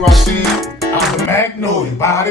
ROCSHEEN. I'm the Magnolia, body.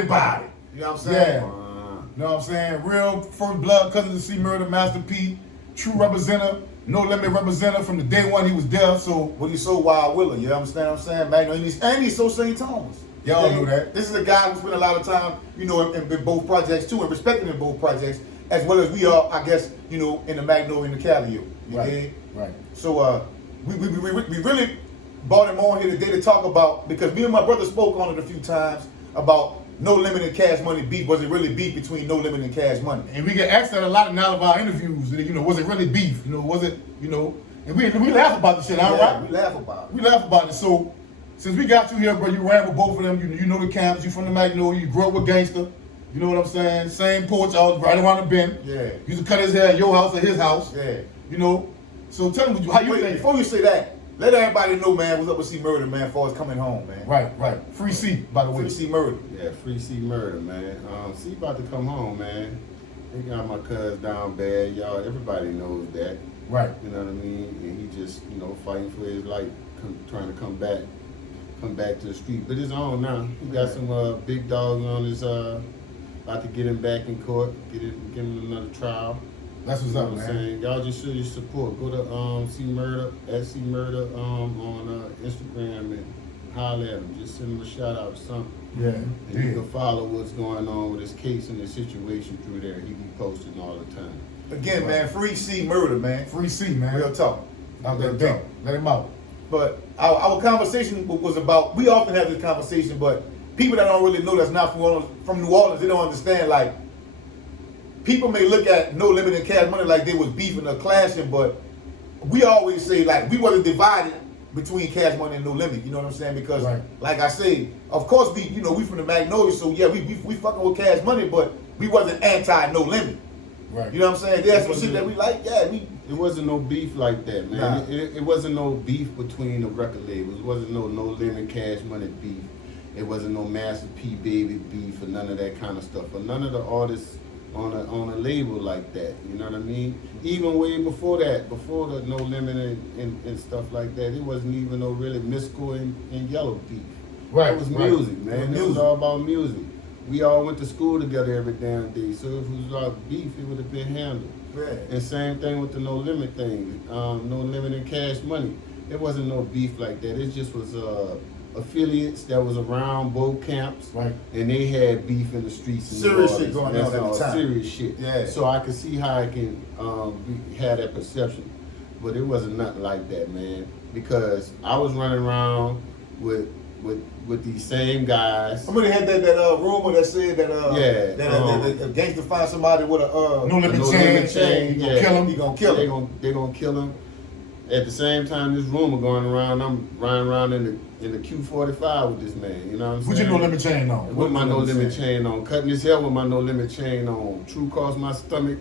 You know what I'm saying? Yeah. You know what I'm saying? Real first blood cousin to see Murder, Master P, true representative, no limit representative from the day one he was there. So When he's so wild willing, you understand what I'm saying? Magnolia, and he's so St. Thomas. Y'all know that. This is a guy who spent a lot of time, you know, in both projects too, and respecting in both projects, as well as we are, I guess, you know, in the Magnolia and the Calio. You dig? Right. So we really brought him on here today to talk about, because me and my brother spoke on it a few times about No Limit and Cash Money beef. Was it really beef between No Limit and Cash Money? And we get asked that a lot in all of our interviews. You know, was it really beef? You know, was it? You know, and we laugh about the shit. All right. We laugh about it. We laugh about it. So since we got you here, bro, you ran with both of them. You know the camps. You from the Magnolia. You grew up with Gangster. You know what I'm saying? Same porch out right around the bend. Yeah. Used to cut his hair at your house or his house. Yeah. You know. So tell me how you Wait, think. before you say that, let everybody know, man, what's up with C Murder, man, as far as coming home, man. Right. Free C, by the way. Free C Murder. Yeah, Free C Murder, man. C about to come home, man. They got my cuz down bad, y'all. Everybody knows that. Right. You know what I mean? And he just, you know, fighting for his life, trying to come back to the street. But it's on now. He got some big dogs on his, about to get him back in court, give him another trial. That's what's You know up, what I'm man. saying? Y'all just show your support. Go to C Murder at C Murder on Instagram and holler at him. Just send him a shout out or something. Yeah. And you can follow what's going on with his case and his situation through there. He be posting all the time. Again, man, Free C Murder, man. Free C, man. Real talk. Out there, Real talk. let him out. But our conversation was about, we often have this conversation, but people that don't really know, that's not from New Orleans, they don't understand, like, people may look at No Limit and Cash Money like they was beefing or clashing, but we always say, like, we wasn't divided between Cash Money and No Limit, you know what I'm saying? Because, like I say, of course, we from the Magnolia, so yeah, we fucking with Cash Money, but we wasn't anti No Limit. Right. You know what I'm saying? There's some shit that we like, It wasn't no beef like that, man. Nah. It wasn't no beef between the record labels. It wasn't no Limit Cash Money beef. It wasn't no Master P Baby beef or none of that kind of stuff. But none of the artists on a label like that, you know what I mean? Even way before that, before the No Limit and stuff like that, it wasn't even no really Mystical and Yellow beef. Right. It was music, man. It was all about music. We all went to school together every damn day, so if it was about beef, it would have been handled. Yeah. And same thing with the No Limit thing, No Limit and Cash Money. It wasn't no beef like that. It just was affiliates that was around both camps, Right. and they had beef in the streets. In Serious New shit Orleans. going on That's at the all time. serious shit. Yeah. So I could see how I can have that perception, but it wasn't nothing like that, man. Because I was running around with these same guys. Somebody had that rumor that said that that a gangster find somebody with a No Limit chain. he gonna kill him. He gonna kill him. They gonna kill him. At the same time, this rumor going around, I'm riding around in the Q45 with this man. You know what I'm saying? With your No Limit chain on. With my No Limit chain on, cutting his hair with my No Limit chain on, true across my stomach,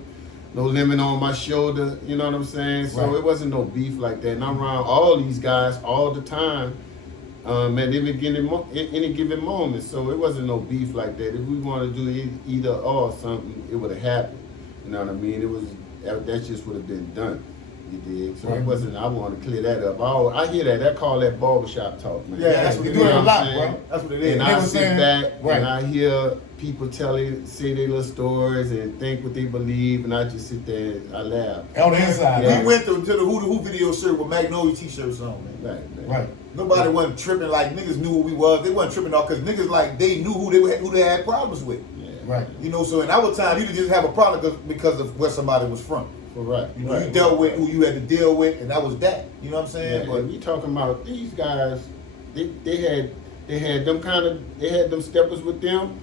No Limit on my shoulder. You know what I'm saying? So it wasn't no beef like that. And I'm around all these guys all the time. At any given moment, so it wasn't no beef like that. If we wanted to do either or something, it would have happened. You know what I mean? It was that just would have been done. You dig? So it wasn't. I want to clear that up. I hear that. That call that barbershop talk, man. Yeah, that's what they it do it a is. lot, bro. That's what it is. And I sit back and I hear people say their little stories and think what they believe, and I just sit there and I laugh. On the inside. We went to the Who the Who video shirt with Magnolia t-shirts on, man. Right. Nobody wasn't tripping like niggas knew who we was. They wasn't tripping off because niggas like they knew who they had problems with. Yeah. Right. You know, so in our time, you could just have a problem because of where somebody was from. Right. You know, you dealt with who you had to deal with, and that was that. You know what I'm saying? Yeah, but we talking about these guys. They had them steppers with them.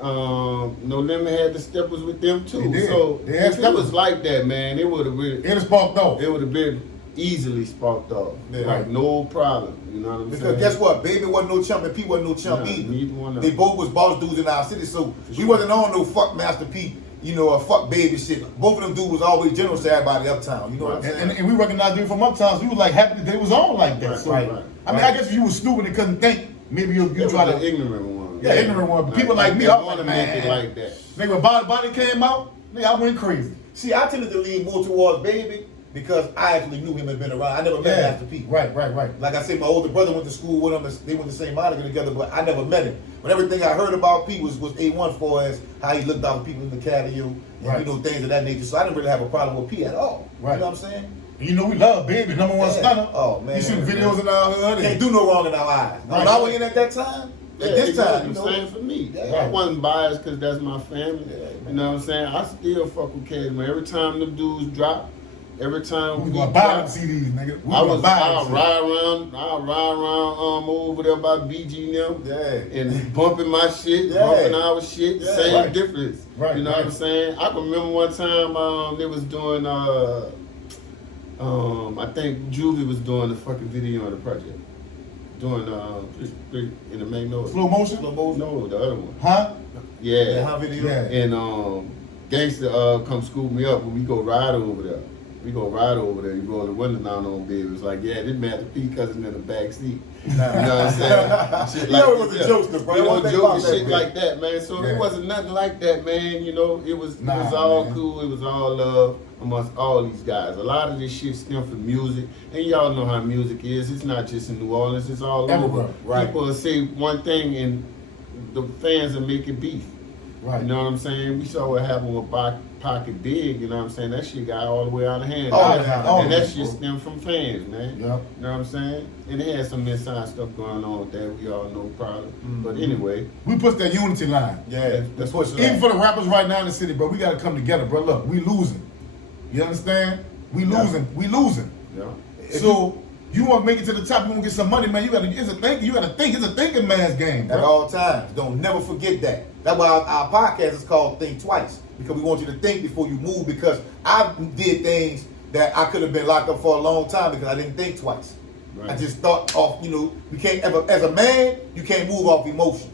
No Limit had the steppers with them too. They did. So They had if it was like that, man, it would have really. It was sparked off. It would have been easily sparked off. Yeah. Like no problem. You know what I'm Because saying? guess what? Baby wasn't no chump and P wasn't no chump Nah, either. neither one of They them. both was boss dudes in our city, so we wasn't on no fuck Master P, you know, or fuck Baby shit. Both of them dudes was always generous to everybody uptown. You know what I'm saying? And we recognized them from uptown, so we were like happy that they was on like that. Right, So, right, I mean, I guess if you was stupid and couldn't think, maybe you try the to. ignorant one. Yeah, ignorant one. But people like me, I I'm want like, to make it man. like that. Nigga, when Body came out, nigga, I went crazy. See, I tended to lean more towards Baby because I actually knew him and been around. I never met Master P. Right. Like I said, my older brother went to school with him. They went to St. Monica together, but I never met him. But everything I heard about P was A1 for as how he looked out for people in the catio and you know, things of that nature. So I didn't really have a problem with P at all. Right. You know what I'm saying? And you know we love Baby, #1 stunner. Oh man. You see the videos in our hood. Can't do no wrong in our eyes. When I went in at that time, at this time, you know, same for me. I wasn't biased because that's my family. You know what I'm saying? I still fuck with Cash, man. Every time them dudes drop, every time we gonna buy them CDs, nigga. I'll ride around over there by BG now and bumping my shit, bumping our shit, same difference. Right, you know what I'm saying? I can remember one time they was doing I think Juvie was doing the fucking video on the project. Doing in the Magnolia. Slow motion? No, the other one. Huh? Yeah. How video? Yeah. And Gangsta come scoop me up when we go ride over there. You roll the window down on Baby. It's like, yeah, this Master P cousin in the back seat. You know what I'm saying? Shit like it was a jokester, bro. You know, joking shit like that, man. So it wasn't nothing like that, man. You know, it was all cool. It was all love amongst all these guys. A lot of this shit stemmed from music, and y'all know how music is. It's not just in New Orleans. It's all over. Right. People will say one thing, and the fans will make it beef. Right. You know what I'm saying? We saw what happened with Pocket Big, you know what I'm saying? That shit got all the way out of hand. And that shit stemmed from fans, man. Yep. You know what I'm saying? And it had some inside stuff going on with that. We all know probably. But anyway. We push that unity line. Yeah. That's what Even for the rappers right now in the city, bro, we gotta come together, bro. Look, we losing. You understand? We losing. Yeah. So you want to make it to the top, you want to get some money, man. You gotta think. It's a thinking man's game, bro. At all times. Don't never forget that. That's why our podcast is called Think Twice. Because we want you to think before you move. Because I did things that I could have been locked up for a long time because I didn't think twice. Right. I just thought off, you know, you can't ever, as a man, you can't move off emotion.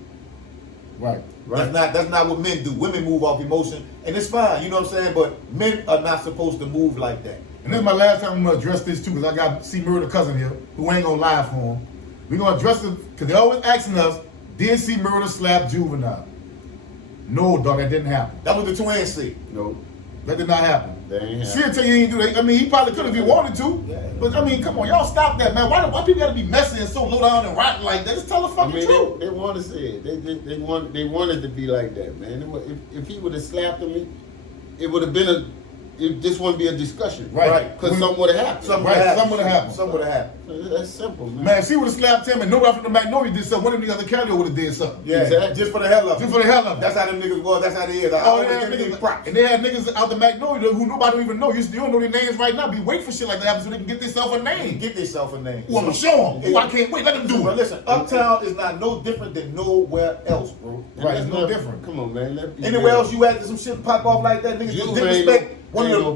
Right. That's not what men do. Women move off emotion, and it's fine, you know what I'm saying? But men are not supposed to move like that. And this is my last time I'm gonna address this too, because I got C Murder cousin here who ain't gonna lie for him. We're gonna address it because they always asking us, did C Murder slap Juvenile? No, dog, that didn't happen. That was the twins say. No. That did not happen. That ain't See, tell you he ain't do that. I mean, he probably could if he wanted to. Yeah. But I mean, come on, y'all stop that, man. Why people gotta be messy and so low down and rotten like that? Just tell the fucking truth. They want to say it. They wanted to be like that, man. If he would have slapped him, it would have been this wouldn't be a discussion. Right. Because something would have happened. Something would have happened. That's simple, man. Man, if he would have slapped him and nobody from the Magnolia did something, one of the other Cali would have did something. Yeah, exactly. Just for the hell of it. Just for the hell of it. That's how them niggas was. That's how they is. And they had niggas out the Magnolia who nobody don't even know. You don't know their names right now. Be waiting for shit like that happen so they can get themselves a name. Get themselves a name. Well, I'm gonna show them. I can't wait. Let them do But it. listen, Uptown is not no different than nowhere else, bro. Right, it's no different. Come on, man. Anywhere else you at, some shit pop off like that, niggas just disrespect. You know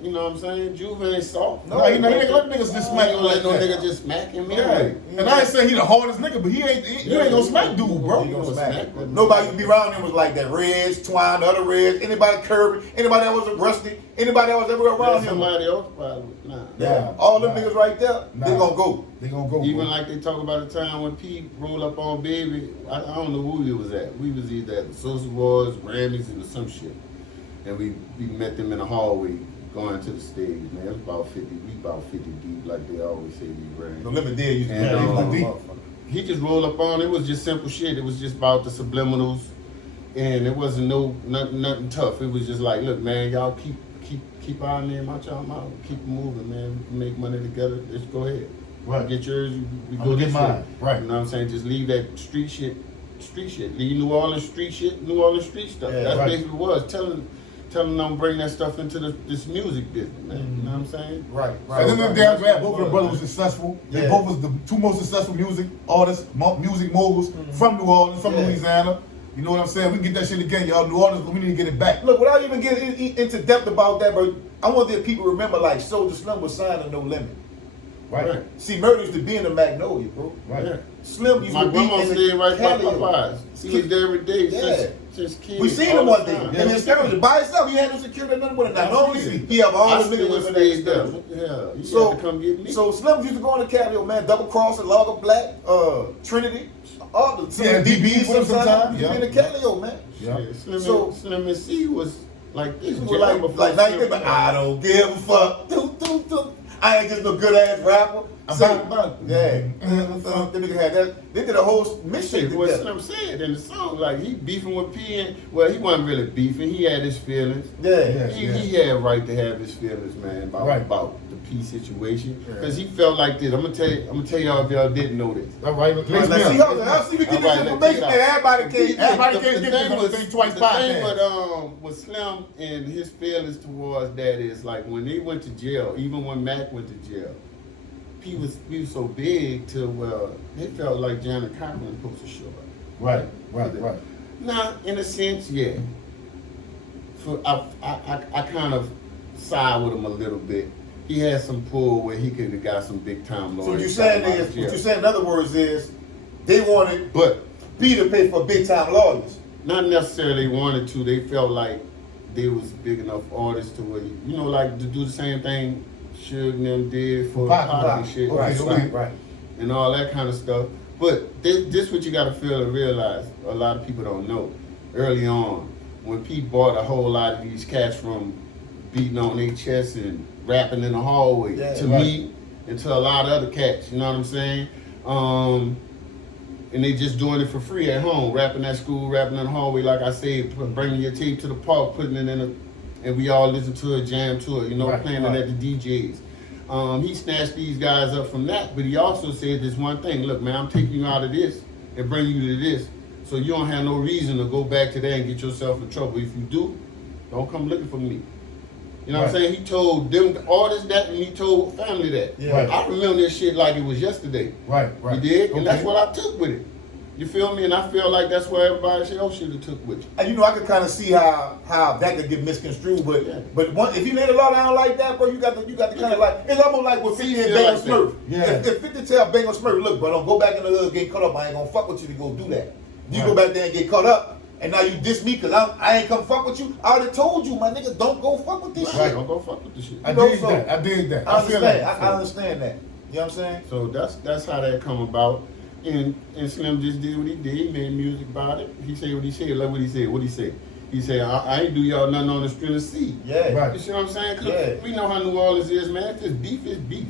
what I'm saying? Juve ain't soft. No, he ain't let niggas just smack him like no that. nigga just smack him. Yeah. And I ain't saying he the hardest nigga, but he ain't gonna smack dude, bro. He gonna smack. Nobody be around him was like that. Reds, Twine, the other Reds, anybody Kirby, anybody that was Rusty, anybody that was ever around him. Somebody else probably. Nah. Yeah. All them niggas right there, they gonna go. They gonna go. Even bro. like they talk about the time when Pete rolled up on Baby. I don't know who we was at. We was either at the Social Wars, Rammies, and some shit. And we met them in the hallway going to the stage, man. It was about 50, we about 50 deep, like they always say we ran. The Limit Dead used to And, be deep. He just rolled up on, it was just simple shit. It was just about the subliminals, and it wasn't nothing tough. It was just like, look, man, y'all keep our name out y'all mouth. Keep moving, man. We can make money together. Just go ahead. Right. Get yours, we I'm go get this mine. way. Right. You know what I'm saying? Just leave that street shit. Leave New Orleans street shit, New Orleans street stuff. Yeah, That's right. basically what it was. Telling them bring that stuff into this music business, man. You know what I'm saying? Right. And then the damn glad both of the brothers were successful. They Yeah. both was the two most successful music artists, music moguls from New Orleans, from Louisiana. You know what I'm saying? We can get that shit again, y'all. New Orleans, we need to get it back. Look, without even getting into depth about that, bro, I want the people to remember like Soulja Slim was signed to No Limit. Right. See, Murder used to be in the Magnolia, bro. Right. Yeah. Slim used My to be grandma in the stayed right by Calio. Popeyes. She was there every day since kids. We seen all him the one day. time. And his security by himself, he had no security, nothing with it. Now, normally, he have all I the niggas still with stayed there. him. Yeah, you So, had to come get me. so Slim used to go on the Calio, man, Double Cross and Lager Black, Trinity, all the Yeah, DBs sometimes. sometimes, He yeah. be in the Calio, man. Yeah. Slim, So- Slim and C was Like this, People like I don't give a fuck. I ain't just no good ass rapper. Yeah. The nigga had that. They did a whole mixtape. What Slim said in the song, like he beefing with P and well, he wasn't really beefing. He had his feelings. He had right to have his feelings, man, about the P situation because he felt like this. I'm gonna tell y'all if y'all didn't know this. All right, let's see. We get this information. Everybody can't get this twice. The thing with Slim and his feelings towards that is like when they went to jail, even when Mac went to jail. He was so big to they felt like Janet Cochran supposed to show up. Right. Now, in a sense, yeah. I kind of side with him a little bit. He had some pull where he could have got some big time lawyers. So what you're saying in other words is they wanted B to pay for big time lawyers. Not necessarily wanted to. They felt like they was big enough artists to where like to do the same thing Suge and them did for Pac and shit, right, and all that kind of stuff. But this what you got to feel and realize. A lot of people don't know. Early on, when Pete bought a whole lot of these cats from beating on their chests and rapping in the hallway me and to a lot of other cats, you know what I'm saying? And they just doing it for free at home, rapping at school, rapping in the hallway, like I said, bringing your tape to the park, putting it in and we all listen to it, jam to it, playing it at the DJs. He snatched these guys up from that, but he also said this one thing, look, man, I'm taking you out of this and bringing you to this, so you don't have no reason to go back to that and get yourself in trouble. If you do, don't come looking for me. You know what I'm saying? He told them artists that, and he told family that. I remember this shit like it was yesterday. Right. You did? And that's what I took with it. You feel me? And I feel like that's what everybody else should have took with you. And I could kind of see how that could get misconstrued, but if you laid a law down like that, bro, you got to kind of like, it's almost like with 50 and Bang Smurf. If 50 tell Bang Smurf, look, bro, don't go back in the hood, get caught up. I ain't gonna fuck with you to go do that. You go back there and get caught up, and now you diss me because I ain't come fuck with you. I already told you, my nigga, don't go fuck with this shit. Don't go fuck with this shit. I did that. I understand that. You know what I'm saying? So that's how that come about. And Slim just did what he did. He made music about it. He said what he said. Like what he said. What he said. He said, I ain't do y'all nothing on the street of sea. Yeah. You see what I'm saying? Cause we know how New Orleans is, man. If it's beef, it's beef.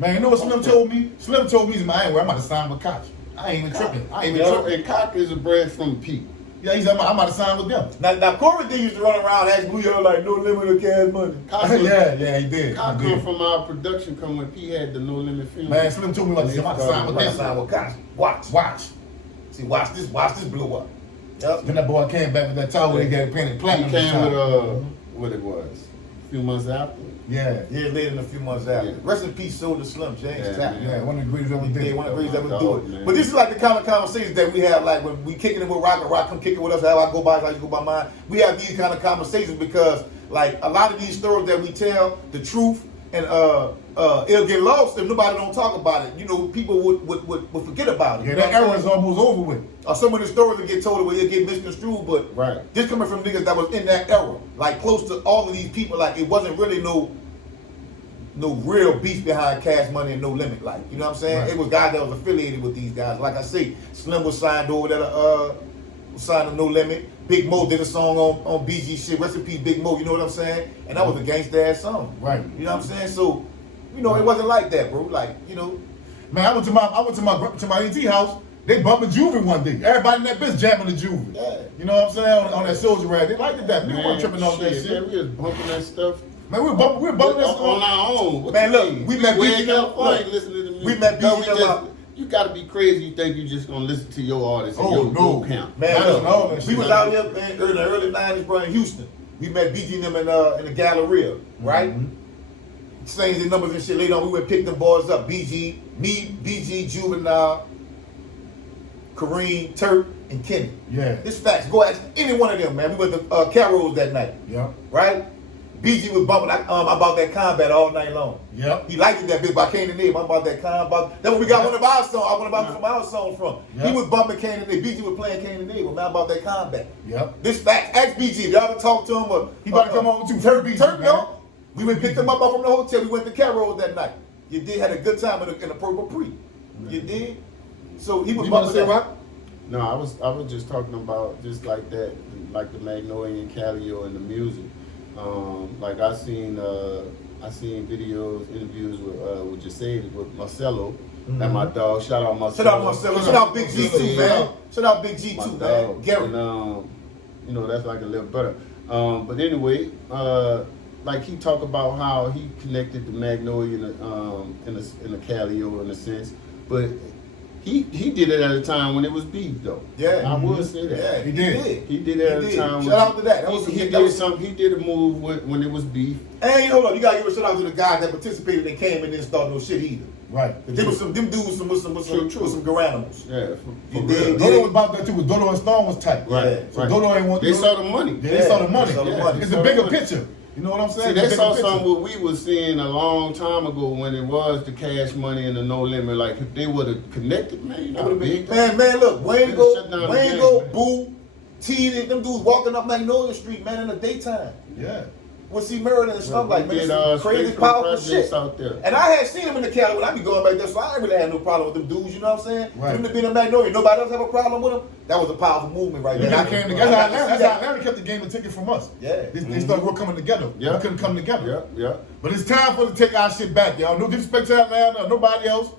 Man, you know what Slim told me? Slim told me, I'm about to sign with Koch. I ain't even tripping. And Koch is a brand from Pete. Yeah, he said, I'm about to sign with them. Now Corey D used to run around asking Blue Yellow like, no limit of cash money. Yeah, he did. Koch come from our production, when P had the No Limit film. Man, Slim told me, I'm about to sign with them. Sign with Koch. Watch. See, watch this blow up. Yep. Then that boy came back with that towel where they got painted platinum. He came with, what it was, a few months after. Yeah, later than a few months after. Rest in peace, Soulja Slim, James Tapper. Yeah, one of the greatest ever did. One of the greatest ever do it. But this is like the kind of conversations that we have, like when we kicking it with Rock come kicking with us, how I go by, how you go by mine. We have these kind of conversations because, like, a lot of these stories that we tell, the truth, and it'll get lost if nobody don't talk about it. People would forget about it. Yeah, that era is almost over with. Or some of the stories that get told where it get misconstrued, but this coming from niggas that was in that era, like close to all of these people, like it wasn't really no real beef behind Cash Money and No Limit, like, you know what I'm saying? Right. It was guys that was affiliated with these guys. Like I say, Slim was signed over there, signed to No Limit. Big Mo did a song on BG shit. Rest in peace, Big Mo. You know what I'm saying? And that was a gangsta ass song. Right. You know what I'm saying? So, it wasn't like that, bro. Like, Man, I went to my ET house. They bumping Juvie one day. Everybody in that bitch jamming the Juvie. Yeah. You know what I'm saying? On that Soldier rag. They liked that. We weren't tripping off that shit. We was bumping that stuff. Man, we were bumping this on our own. Man, look, we met BG. Listening to music. We met BG. You gotta be crazy. You think you just gonna listen to your artist and your no count? Man, look, we was out here in the early '90s, bro, in Houston. We met BG and them in the Galleria, right? Saying the numbers and shit. Later on, we went pick them boys up. BG, Juvenile, Kareem, Turk, and Kenny. Yeah. This facts. Go ask any one of them, man. We went to Carol's that night. Yeah. Right? BG was bumping about that combat all night long. Yep. He liked that bitch by Kane and Nate. About that combat. That's where we got one of our songs. I went about from our song from. Yep. He was bumping Kane and Nate. BG was playing Kane and Nate. Man, about that combat. Yep. This fact. Ask BG. If y'all ever talk to him, or he about to come over to Turk BG. Turk, yo. We went picked him up from the hotel. We went to Carol's that night. You did had a good time in a purple pre. You did. So he was bumping that. No, I was just talking about just like that, like the Magnolia and Calio and the music. Like I seen videos, interviews with Jesse, with Marcelo, and my dog. Shout out Marcelo. Shout out Marcelo. Shout out Big G too, man. Shout out Big G too, man. Gary. And, you know, that's like a little better. But anyway, like he talked about how he connected the Magnolia in the Calio in a sense, but he did it at a time when it was beef though. Yeah, I would say that. Yeah, He did. He did it at a time. Shout out to that. That was he did something. He did a move when it was beef. Hey, hold on. You gotta give a shout out to the guys that participated and came and didn't start no shit either. Right. Them dudes with some good animals. Yeah, You for dig? real. Dodo was about that too, but Dodo and Stone was tight. Right, So right. Dodo ain't want. They saw the money. Yeah, they saw the money. They saw the Yeah. money. It's They a saw bigger the money. picture. You know what I'm See, saying? they It's a saw bigger something picture. what we was seeing a long time ago when it was the Cash Money and the No Limit. Like if they would have connected, man, you know, big. Man, look, Shut down the game, man. Boo, T, them dudes walking up Magnolia Street, man, in the daytime. Yeah. We'll see murder and stuff We like, man, did, some crazy, straight from powerful projects shit. out there. And I had seen them in the Cali when I be going back there, so I ain't really had no problem with them dudes, you know what I'm saying? Right. Them to be in the Magnolia, nobody else have a problem with them. That was a powerful movement right there. They I came can- together. I can see That's that. how Larry kept the game and took it from us. Yeah. They started coming together. Yeah. We couldn't come together. Yeah. But it's time for us to take our shit back, y'all. No disrespect to Atlanta or nobody else.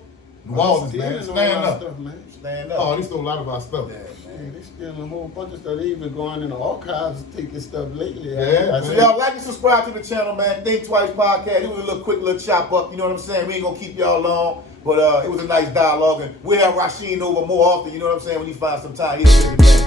New Orleans, man. Stealing Stand all our up. stuff, man. Stand up. Oh, they stole a lot of our stuff. Yeah, Yeah, man. they stealing a whole bunch of stuff. They even going in the archives taking stuff lately. Yeah. So y'all like and subscribe to the channel, man. Think Twice Podcast. It was a little quick little chop up, you know what I'm saying? We ain't gonna keep y'all long, but it was a nice dialogue, and we'll have ROCSHEEN over more often, you know what I'm saying, when he finds some time. He's a busy man.